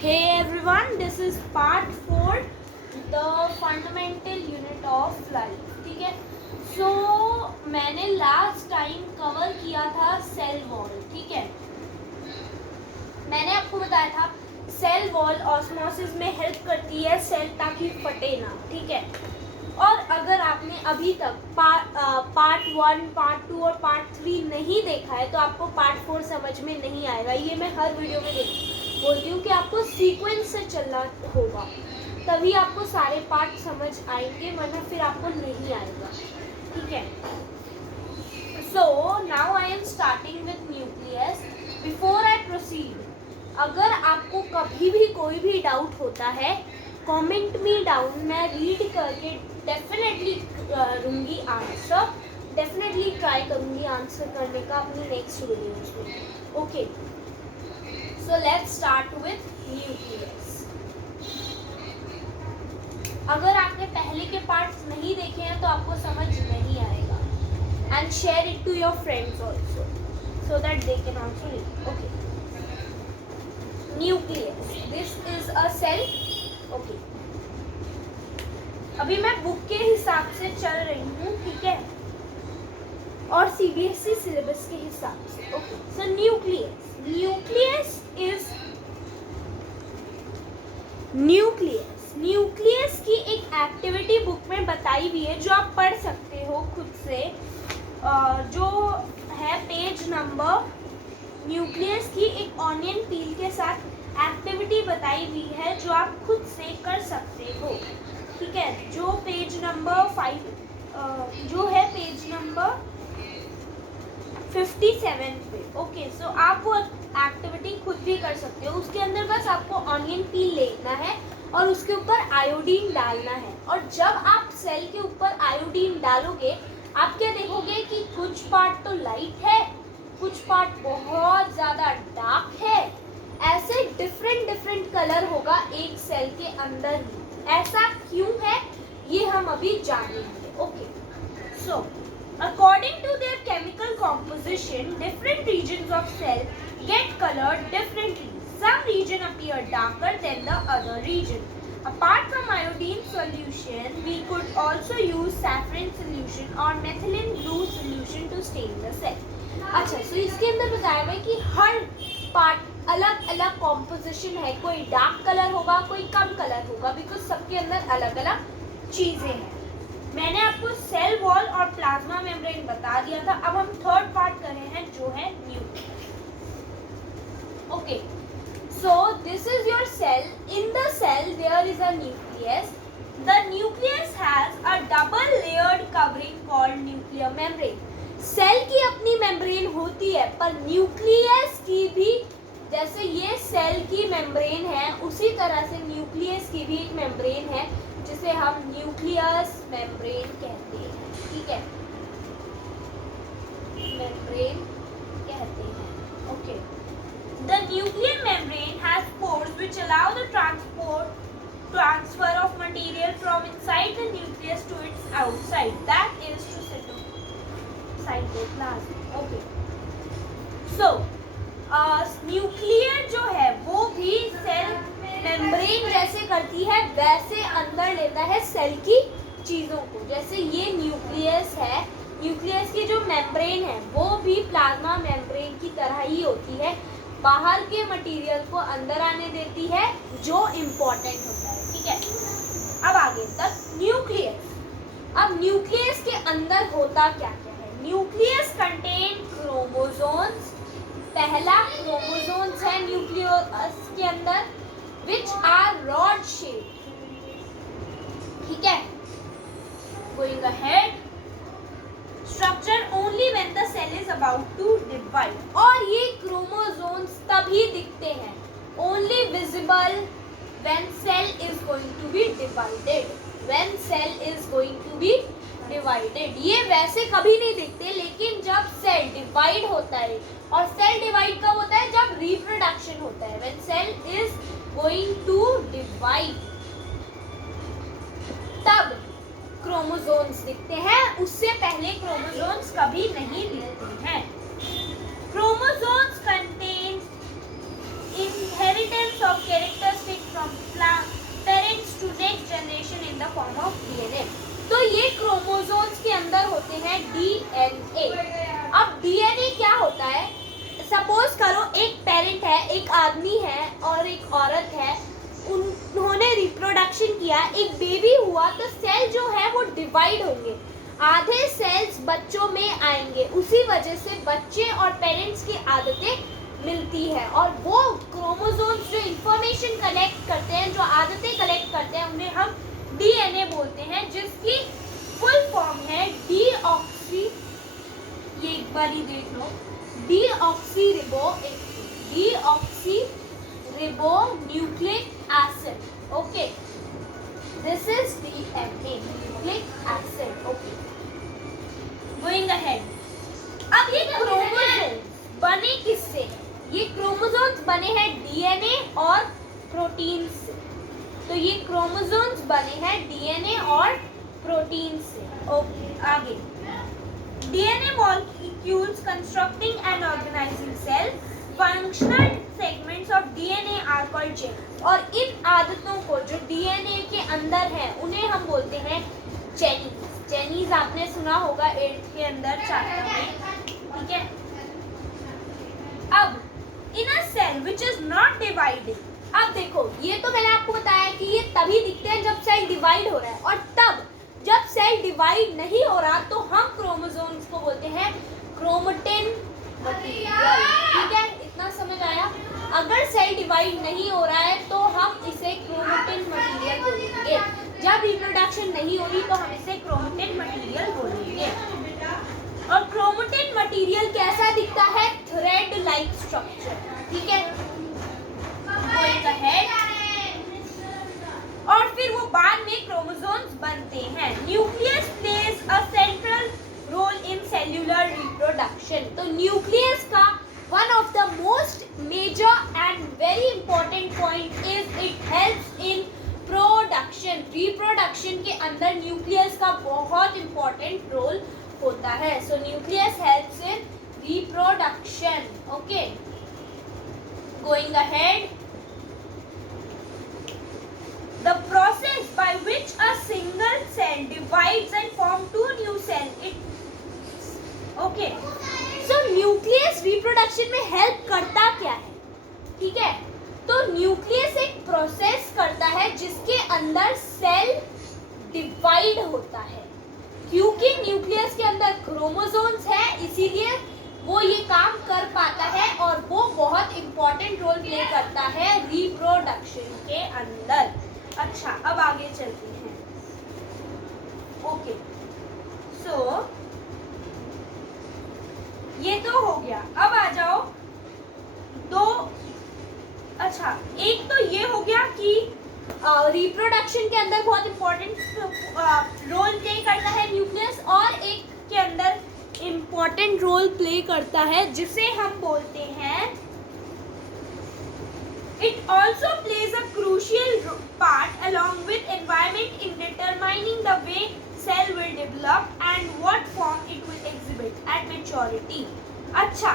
Hey everyone, this is part 4, the fundamental unit of life. ठीक है. So मैंने last time cover किया था सेल वॉल. ठीक है. मैंने आपको बताया था सेल वॉल ऑस्मोसिस में हेल्प करती है सेल ताकि फटे ना. ठीक है. और अगर आपने अभी तक पार्ट 1, पार्ट 2 और पार्ट 3 नहीं देखा है तो आपको पार्ट 4 समझ में नहीं आएगा. ये मैं हर वीडियो में बोलती हूँ कि आपको सीक्वेंस से चलना होगा, तभी आपको सारे पार्ट समझ आएंगे, वरना फिर आपको नहीं आएगा. ठीक है. So now I am starting with nucleus. Before I proceed, अगर आपको कभी भी कोई भी डाउट होता है कमेंट मी डाउन, मैं रीड करके डेफिनेटली करूँगी आंसर, डेफिनेटली ट्राई करूँगी आंसर करने का अपनी नेक्स्ट वीडियोज में. Okay, so let's start with nucleus. अगर आपने पहले के पार्ट्स नहीं देखे हैं तो आपको समझ नहीं आएगा. And share it to your friends also so that they can also read. Okay, nucleus, this is a cell. Okay, अभी मैं बुक के हिसाब से चल रही हूँ. ठीक है, और सीबीएसई सिलेबस के हिसाब से. Okay, so nucleus is nucleus की एक एक्टिविटी बुक में बताई हुई है जो आप पढ़ सकते हो खुद से. जो है पेज नंबर, न्यूक्लियस की एक ऑनियन पील के साथ एक्टिविटी बताई हुई है जो आप खुद से कर सकते हो. ठीक है, जो पेज नंबर 5 जो है पेज नंबर 57 पे. ओके, सो आप वो एक्टिविटी खुद भी कर सकते हो. उसके अंदर बस आपको ऑनियन पील लेना है और उसके ऊपर आयोडीन डालना है. और जब आप सेल के ऊपर आयोडीन डालोगे आप क्या देखोगे कि कुछ पार्ट तो लाइट है, कुछ पार्ट बहुत ज़्यादा डार्क है. ऐसे डिफरेंट कलर होगा एक सेल के अंदर ही. ऐसा क्यों है ये हम अभी जानेंगे. Okay, so according to their chemical composition, different regions of cell get colored differently. Some region appear darker than the other region. Apart from iodine solution, we could also use saffron solution or methylene blue solution to stain the cell. अच्छा, so इसके अंदर बताया हुआ है कि हर part अलग अलग composition है. कोई डार्क कलर होगा, कोई कम कलर होगा, बिकॉज सबके अंदर अलग अलग चीजें हैं. मैंने आपको सेल वॉल और प्लाज्मा मेम्ब्रेन बता दिया था. अब हम थर्ड पार्ट कर रहे हैं जो है nucleus. Okay, so this is your cell. In the cell there is a nucleus. The nucleus has a double layered covering called nuclear membrane. Cell की अपनी मेम्ब्रेन होती है, पर न्यूक्लियस की भी, जैसे ये सेल की मेम्ब्रेन है उसी तरह से न्यूक्लियस की भी एक मेम्ब्रेन है जिसे हम न्यूक्लियस मेम्ब्रेन कहते हैं. ठीक है, मेम्ब्रेन कहते हैं. Okay, the nuclear membrane has pores which allow the transfer of material from inside the nucleus to its outside, that is to cytoplasm. Okay, so nuclear जो है वो भी सेल मेम्ब्रेन जैसे करती है, वैसे अंदर लेता है सेल की चीज़ों को. जैसे ये न्यूक्लियस है, न्यूक्लियस की जो मेम्ब्रेन है वो भी प्लाज्मा मेम्ब्रेन की तरह ही होती है. बाहर के मटेरियल को अंदर आने देती है जो इम्पोर्टेंट होता है. ठीक है, अब आगे तक न्यूक्लियस. अब न्यूक्लियस के अंदर होता क्या क्या है. Nucleus contain chromosomes. पहला क्रोमोसोम्स है न्यूक्लियस के अंदर, which are rod shaped. ठीक है, going ahead, structure only when the cell is about to divide. और ये क्रोमोसोम्स तभी दिखते हैं, only visible when cell is going to be divided. When cell is going to be divided. ये वैसे कभी नहीं दिखते, लेकिन जब सेल डिवाइड होता है, और सेल डिवाइड कब होता है, जब रिप्रोडक्शन होता है. when cell is going to divide, तब क्रोमोसोम्स दिखते हैं. उससे पहले क्रोमोसोम्स कभी नहीं दिखते हैं. Chromosomes contain inheritance of characters बोलते हैं डीएनए। अब डीएनए क्या होता है? सपोज करो एक पेरेंट है, एक आदमी है और एक औरत है, उन्होंने रिप्रोडक्शन किया, एक बेबी हुआ, तो सेल जो है वो डिवाइड होंगे, आधे सेल्स बच्चों में आएंगे, उसी वजह से बच्चे और पेरेंट्स की आदतें मिलती है, और वो क्रोमोसोम्स जो इंफॉर्मेशन कलेक्ट करते हैं, जो आदतें कलेक्ट करते हैं, उन्हें हम डीएनए बोलते हैं, जिसकी फुल फॉर्म है डीऑक्सी, ये एक बार ही देख लो, deoxyribonucleic acid. Okay, this is DNA, nucleic acid. Okay, going ahead. अब ये क्रोमोसोम्स बने किससे? ये क्रोमोसोम्स बने हैं डीएनए और प्रोटीन से। तो ये क्रोमोसोम्स बने हैं डीएनए और प्रोटीन से। ओके, आगे। DNA molecules constructing and organizing cell, functional segments of DNA are called gene. और इन आदतों को जो डीएनए के अंदर है उन्हें हम बोलते हैं जेनीज। जेनीज आपने सुना होगा 8th के अंदर चैप्टर में, ठीक है। अब in a cell which is not divided, अब देखो ये तो मैंने आपको बताया कि ये तभी दिखते हैं जब सेल डिवाइड हो रहा है, और तब जब सेल डिवाइड नहीं हो रहा तो हम क्रोमोसोम्स को बोलते हैं क्रोमेटिन मटेरियल। ठीक है, इतना समझ आया? अगर सेल डिवाइड नहीं हो रहा है तो हम इसे क्रोमेटिन मटेरियल बोलेंगे, जब रिप्रोडक्शन नहीं हो रही तो हम इसे क्रोमेटिन मटेरियल बोलेंगे। और क्रोमेटिन मटेरियल कैसा दिखता है? Thread like structure. ठीक है, गोइंग अहेड। और फिर वो बाद में क्रोमोसोम्स बनते हैं। Nucleus plays a central role in cellular reproduction. तो न्यूक्लियस का one of the most major and very important point is it helps in production. Reproduction के अंदर न्यूक्लियस का बहुत इंपॉर्टेंट रोल होता है। So nucleus helps in reproduction. Okay, going ahead. The process by which a single cell divides and form two new cells. Okay. So nucleus reproduction में help करता क्या है? ठीक है, तो न्यूक्लियस एक प्रोसेस करता है जिसके अंदर सेल डिवाइड होता है। क्योंकि न्यूक्लियस के अंदर क्रोमोसोम्स है, इसीलिए वो ये काम कर पाता है और वो बहुत इंपॉर्टेंट रोल प्ले करता है रिप्रोडक्शन के अंदर। अच्छा, अब आगे चलते हैं। ओके, सो ये तो हो गया। अब आ जाओ दो। अच्छा, एक तो ये हो गया कि रिप्रोडक्शन के अंदर बहुत इंपॉर्टेंट रोल प्ले करता है न्यूक्लियस, और एक के अंदर इंपॉर्टेंट रोल प्ले करता है जिसे हम बोलते हैं, it also plays a crucial part along with environment in determining the way cell will develop and what form it will exhibit at maturity. अच्छा,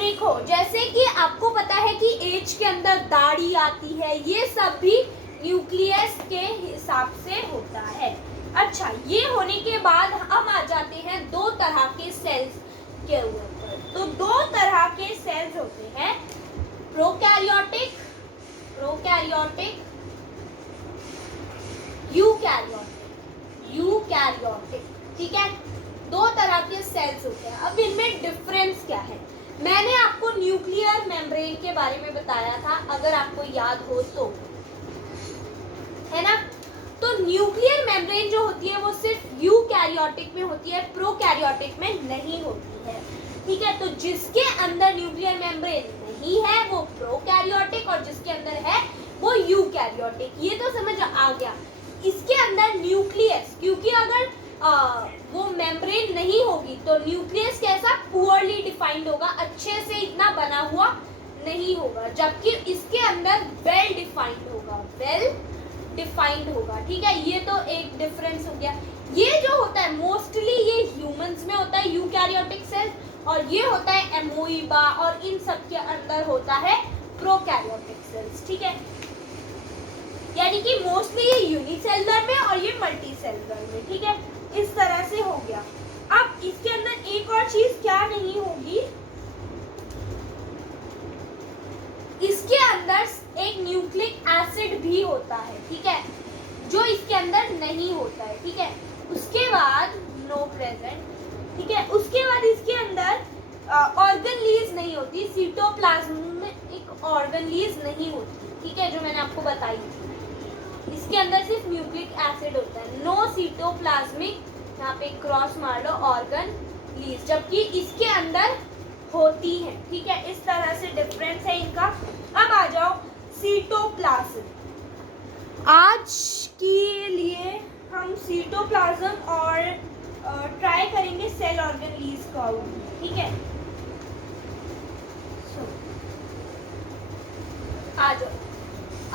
देखो जैसे कि आपको पता है कि एज के अंदर दाढ़ी आती है, ये सब भी न्यूक्लियस के हिसाब से होता है। अच्छा, ये होने के बाद हम आ जाते हैं दो तरह के सेल्स के ऊपर। तो दो तरह के सेल्स होते हैं, प्रोकैरियोटिक, यूकैरियोटिक। ठीक है, दो तरह के सेल्स होते हैं। अब इनमें डिफरेंस क्या है? मैंने आपको न्यूक्लियर मेम्ब्रेन के बारे में बताया था, अगर आपको याद हो तो, है ना? तो न्यूक्लियर मेम्ब्रेन जो होती है वो सिर्फ यूकैरियोटिक में होती है, प्रोकैरियोटिक में नहीं होती है। ठीक है, तो जिसके अंदर न्यूक्लियर मेम्ब्रेन नहीं है वो प्रोकैरियोटिक, और जिसके अंदर है वो यूकैरियोटिक। ये तो समझ आ गया। इसके अंदर न्यूक्लियस, क्योंकि अगर वो मेम्ब्रेन नहीं होगी तो न्यूक्लियस कैसा, पुअरली डिफाइंड होगा, अच्छे से इतना बना हुआ नहीं होगा, जबकि इसके अंदर वेल डिफाइंड होगा। ठीक है, ये तो एक डिफरेंस हो गया। ये जो होता है मोस्टली ये ह्यूमंस में होता है यूकैरियोटिक सेल, और ये होता है एमोइबा, और इन सब के अंदर होता है प्रोकैरियोटिक सेल्स। ठीक है, यानी कि मोस्टली ये यूनिसेलुलर में और ये मल्टीसेलुलर में। ठीक है, इस तरह से हो गया। अब और चीज क्या नहीं होगी, इसके अंदर एक न्यूक्लिक एसिड भी होता है, ठीक है, जो इसके अंदर नहीं होता है, ठीक है। उसके बाद नो प्रेजेंट, ठीक है। उसके बाद इसके अंदर ऑर्गन लीज नहीं होती, सीटोप्लाज्म में एक ऑर्गन लीज नहीं होती, ठीक है, जो मैंने आपको बताई थी। इसके अंदर सिर्फ न्यूक्लिक एसिड होता है, नो सीटोप्लाज्मिक, यहाँ पे क्रॉस मार लो, ऑर्गन लीज, जबकि इसके अंदर होती है, ठीक है। इस तरह से डिफरेंस है इनका। अब आ जाओ सीटोप्लाज्म। आज के लिए हम सीटोप्लाज्म और ट्राई करेंगे सेल ऑर्गन लीज का, ठीक है। आ जाओ,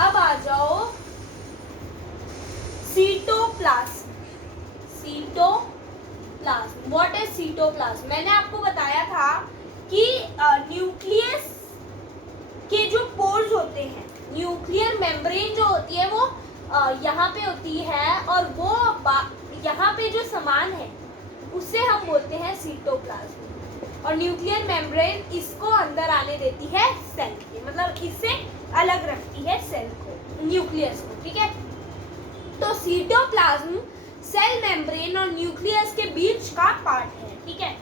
अब आ जाओ सीटोप्लाज्म। सीटोप्लाज्म, व्हाट इज सीटोप्लाज्म? मैंने आपको बताया था कि न्यूक्लियस के जो पोर्स होते हैं, न्यूक्लियर मेम्ब्रेन जो होती है वो यहाँ पे होती है, और वो यहाँ पे जो सामान है उसे हम बोलते हैं सीटोप्लाज्म, और न्यूक्लियर मेम्ब्रेन इसको अंदर आने देती है सेल के, मतलब इससे अलग रखती है सेल को, न्यूक्लियस को, ठीक है। तो सीटोप्लाज्म सेल मेम्ब्रेन और न्यूक्लियस के बीच का पार्ट है, ठीक है।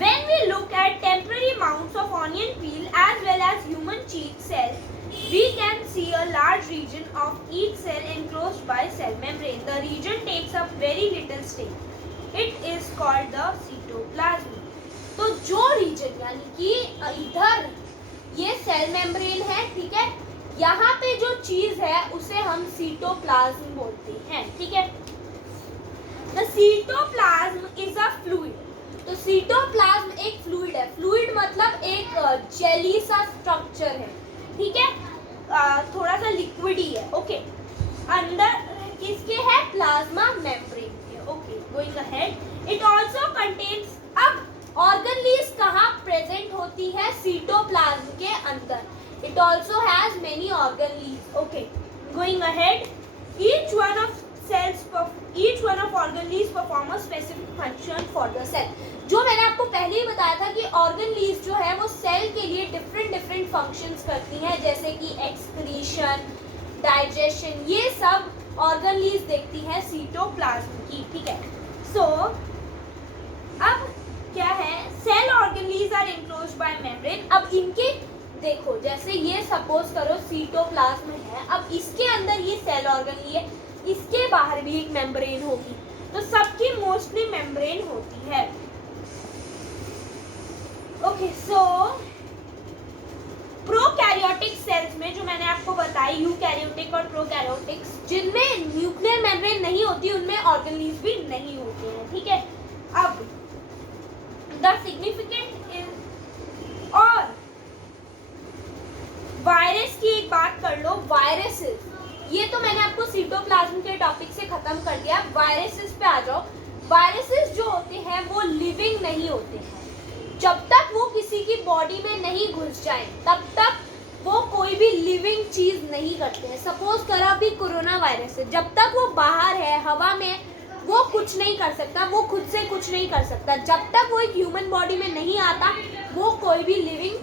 When we look at temporary mounts of onion peel as well as human cheek cells, we can see a large region of each cell enclosed by cell membrane. The region takes up very little space. It is called the cytoplasm. तो जो reason यानी कि इधर ये cell membrane है, ठीक है, यहाँ पे जो चीज है उसे हम सीटोप्लाज्म बोलते हैं, ठीक है। The cytoplasm is a fluid. तो सीटोप्लाज्म एक फ्लूइड है, फ्लूइड मतलब एक जेली सा स्ट्रक्चर है, ठीक है, थोड़ा सा लिक्विड ही है, ओके। अंदर किसके है? प्लाज्मा मेम्ब्रेन के, okay. Going ahead, it also contains, अब ऑर्गन लीज कहाँ प्रेजेंट होती है? सीटोप्लाज्म के अंदर। It also has many organ lease, okay. Going ahead, each one of organ leaves perform a specific function for the cell. जो मैंने आपको पहले ही बताया था कि ऑर्गन लीव्स जो है वो सेल के लिए डिफरेंट फंक्शंस करती हैं, जैसे कि एक्सक्रीशन, डाइजेशन, ये सब ऑर्गन लीव्स देखती है सीटोप्लाज्म की, ठीक है। सो अब क्या है, cell organelles are enclosed by membrane. अब इनके देखो, जैसे ये सपोज करो सीटोप्लाज्म है, अब इसके अंदर ये सेल ऑर्गन ली है, इसके बाहर भी एक मेम्ब्रेन होगी, तो सबकी मोस्टली मेम्ब्रेन होती है, ओके। सो प्रोकैरियोटिक सेल्स में जो मैंने आपको बताई, यूकैरियोटिक और प्रोकैरियोटिक्स, जिनमें न्यूक्लियर मेम्ब्रेन नहीं होती उनमें ऑर्गन लीव्स भी नहीं होते हैं, ठीक है। अब द सिग्निफिकेंट इज, और वायरस की एक बात कर लो, वायरसेस, ये तो मैंने आपको सीटोप्लाज्म के टॉपिक से खत्म कर दिया। वायरसेस पे आ जाओ। वायरसेस जो होते हैं वो लिविंग नहीं होते हैं, जब तक वो किसी की बॉडी में नहीं घुस जाए तब तक वो कोई भी लिविंग चीज नहीं करते हैं। सपोज करो अभी कोरोना वायरस है, जब तक वो बाहर है हवा में वो कुछ नहीं कर सकता, वो खुद से कुछ नहीं कर सकता, जब तक वो एक ह्यूमन बॉडी में नहीं आता वो कोई भी लिविंग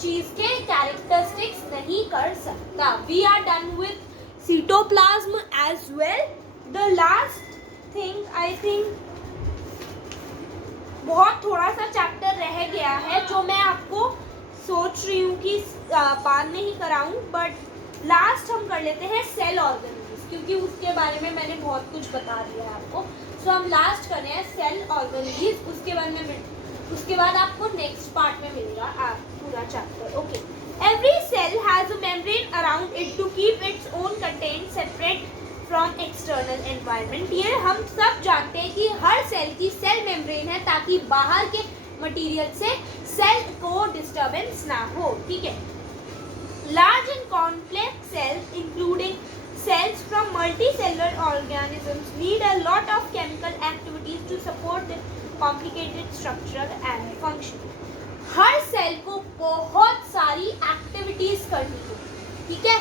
चीज के कैरेक्टरिस्टिक्स नहीं कर सकता। We are done with cytoplasm as well. The last thing I think, बहुत थोड़ा सा चैप्टर रह गया है जो मैं आपको सोच रही हूँ कि पार नहीं कराऊं, बट लास्ट हम कर लेते हैं सेल ऑर्गन, क्योंकि उसके बारे में मैंने बहुत कुछ बता दिया है आपको। सो हम लास्ट कर रहे हैं सेल ऑर्गन, उसके बाद आपको नेक्स्ट पार्ट में मिलेगा पूरा chapter, okay. Every cell has a membrane around it to keep its own content separate from external environment. ये हम सब जानते हैं कि हर सेल की सेल मेम्ब्रेन है ताकि बाहर के मटेरियल से सेल को डिस्टर्बेंस ना हो, ठीक है। Large and complex cells, including cells from multicellular organisms, need a lot of chemical activities to support their complicated structure and function. हर सेल को बहुत सारी एक्टिविटीज करनी है, ठीक है।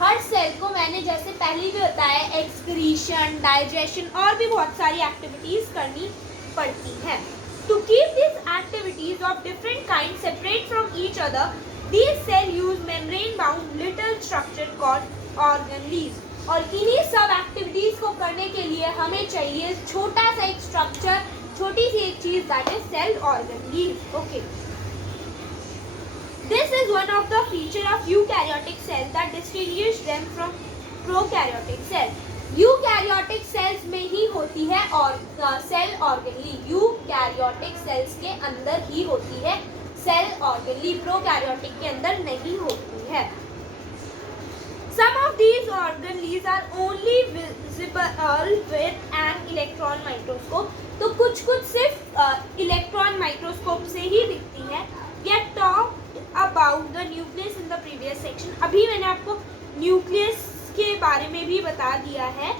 हर सेल को मैंने जैसे पहले भी बताया, एक्सक्रीशन, डाइजेशन और भी बहुत सारी एक्टिविटीज करनी पड़ती है। To keep these activities of different kinds separate from each other, these cells use membrane-bound little structure called organelles. और इन्हीं सब एक्टिविटीज को करने के लिए हमें चाहिए छोटा सा एक स्ट्रक्चर, छोटी सी एक चीज, that is cell organelle. Okay, this is one of the feature of eukaryotic cell that distinguish them from prokaryotic cell. Eukaryotic cells में ही होती है और सेल ऑर्गेनेली. यूकैरियोटिक सेल्स के अंदर ही होती है सेल ऑर्गेनेली, प्रोकैरियोटिक के अंदर नहीं होती है. Some of these organelles are only visible with an electron microscope. तो कुछ सिर्फ इलेक्ट्रॉन माइक्रोस्कोप से ही दिखती है. We have talked about the nucleus in the previous section. अभी मैंने आपको न्यूक्लियस के बारे में भी बता दिया है.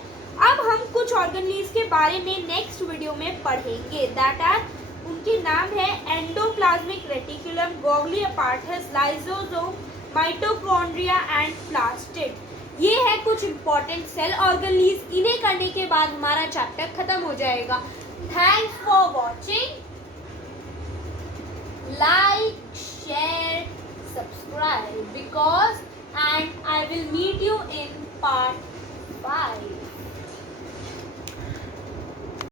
अब हम कुछ ऑर्गेनेल्स के बारे में नेक्स्ट वीडियो में पढ़ेंगे. दैट आर, उनके नाम है endoplasmic reticulum, Golgi apparatus, lysosome, mitochondria and plastid. ये है कुछ इंपॉर्टेंट सेल ऑर्गेनेल्स. इन्हें करने के बाद हमारा चैप्टर खत्म हो जाएगा. Thanks for watching. Like, share, subscribe, because and I will meet you in part 5.